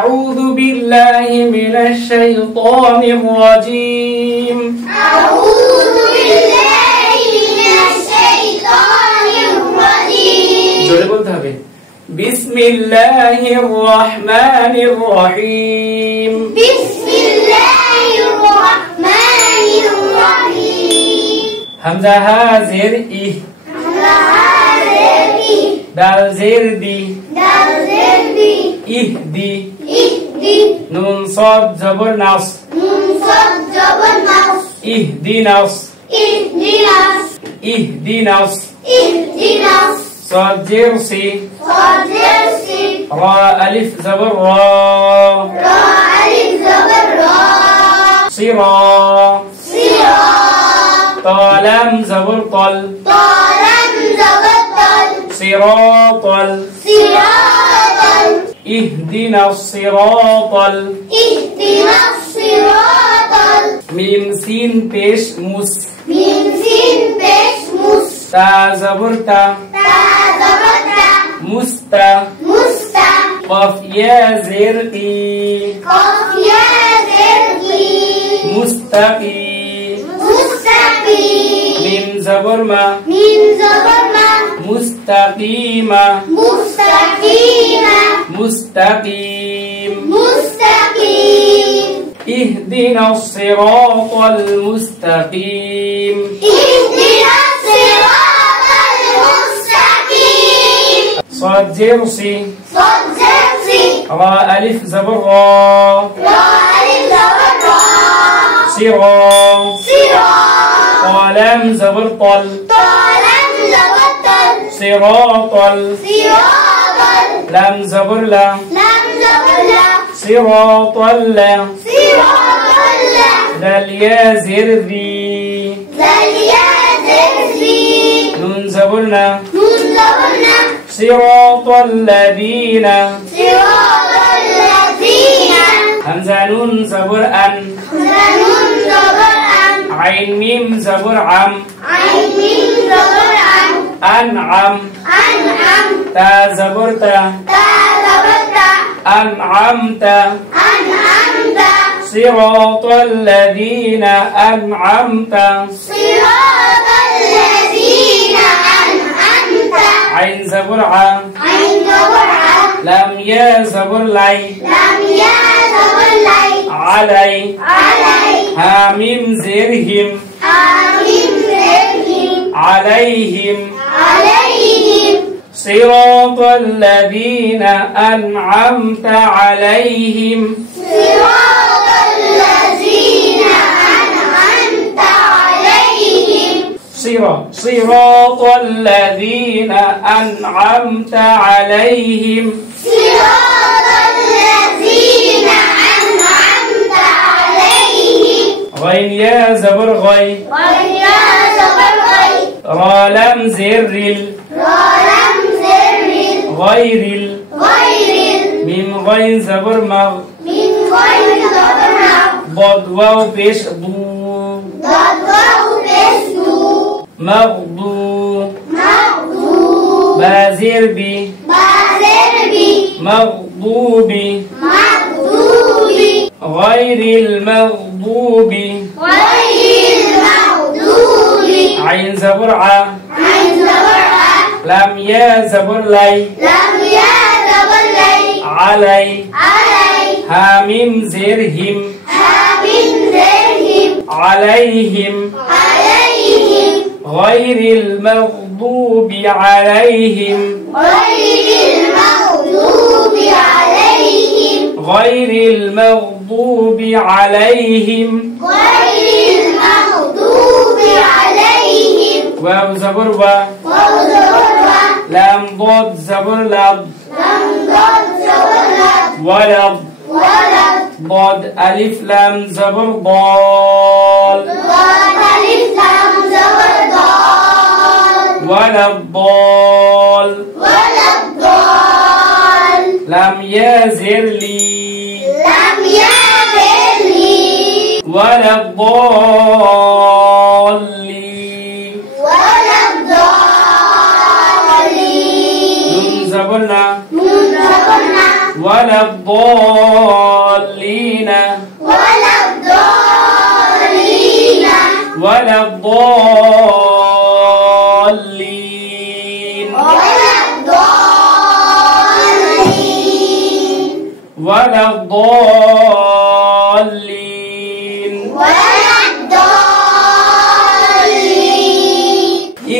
أعوذ بالله من الشيطان الرجيم أعوذ بالله من الشيطان الرجيم জোরে বলতে হবে بسم الله الرحمن الرحيم بسم الله الرحمن الرحيم همزة ها زير إيه دال زير دي دال زير دي إهدي اهدي نون صاد زبر نص نون صاد زبر نص اهدنا اهدنا اهدنا اهدنا صاد زير سي صاد زير سي را ألف زبر را را ألف زبر را صرا صرا طا لام زبر طل طا لام زبر طل صراط صراط اهدنا الصراط اهدنا الصراط ميم سين بيش موس ميم سين بيش مس تا زبر تا تا زبر تا مستا مستا قاف يا زير إي قاف يا زر قي مستقي مستقيم ميم زبر ما ميم زبر ما مستقيمة مستقيمة مستقيم مستقيم اهدنا الصراط المستقيم اهدنا الصراط المستقيم صاد زير سي صاد زر سي را ألف زبر را را ألف زبر را صرا صرا طا لام زبر طل طا لام زبر طل صراط صراط لام زبر لا لام زبر لا صراط لا صراط دال يا زر ذي ذل يا زر زي نون زبرنا نون زبر نا صراط الذين صراط الذين همزة نون زبر أن نون زبر أن عين ميم زبر عم عين ميم زبر عن أنعم أنعم تا زبر تا تا زبر تا أنعمت أنعمت صراط الذين أنعمت صراط الذين أنعمت عين زبر ع عين زبر عن لام يا زبر لي لم يا زبر لي علي علي هاميم زرهم آمين زرهم عليهم عليهم صراط الذين أنعمت عليهم صراط الذين أنعمت عليهم صراط الذين أنعمت عليهم صراط الذين أنعمت عليهم غين يا زبر غي ويا زبر غي را لام زر را لم زر غير غير ميم غين زبر مغ من غير زبر ضاد واو بيش ضو ضاد واو بسدو مغضو مغضوب بازر بي بازر بي مغضوب مغضوب غير المغضوب غير المغضوب عين زبر ع عن زبر لام يا زبر لي لم يا زبر لي علي علي هاميم زرهم آمين زرهم عليهم عليهم غير المغضوب عليهم غير المغضوب عليهم غير المغضوب عليهم غير المغضوب عليهم واو زبر و وزبر لام ضاد زبر لب لم ضد زبر ولد ولد ضاد ألف لام زبر ضال ضاد ألف لام زبر ضال ولد ضال ولد ضال لام يا زر لي لم يزل لي ولد ضالين ولد ضالين نون زبرنا نون زبرنا ولا الضالين ولا الضالين ولا الضالين ولا الضالين ولا الضالين ولا الضالين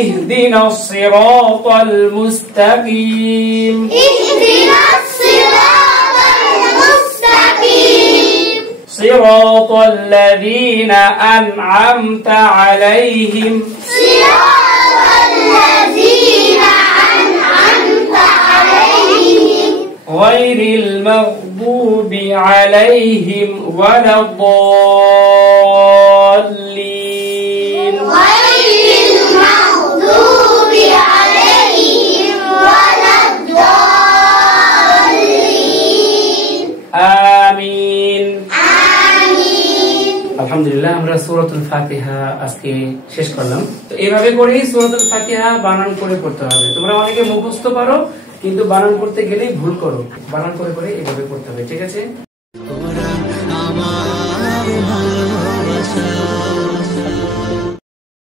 اهدنا الصراط المستقيم اهدنا الصراط المستقيم صراط الذين أنعمت عليهم صراط الذين أنعمت عليهم غير المغضوب عليهم ولا الضالين غير المغضوب عليهم ولا الضالين آمين آمين আলহামদুলিল্লাহ আমরা সূরাতুল ফাতিহা আজকে শেষ করলাম। তো এইভাবে করেই সূরাতুল ফাতিহা বানান করে করতে হবে। তোমরা অনেকে মুখস্থ পারো কিন্তু বানান করতে গেলেই ভুল করো। বানান করে করে এইভাবে করতে হবে, ঠিক আছে?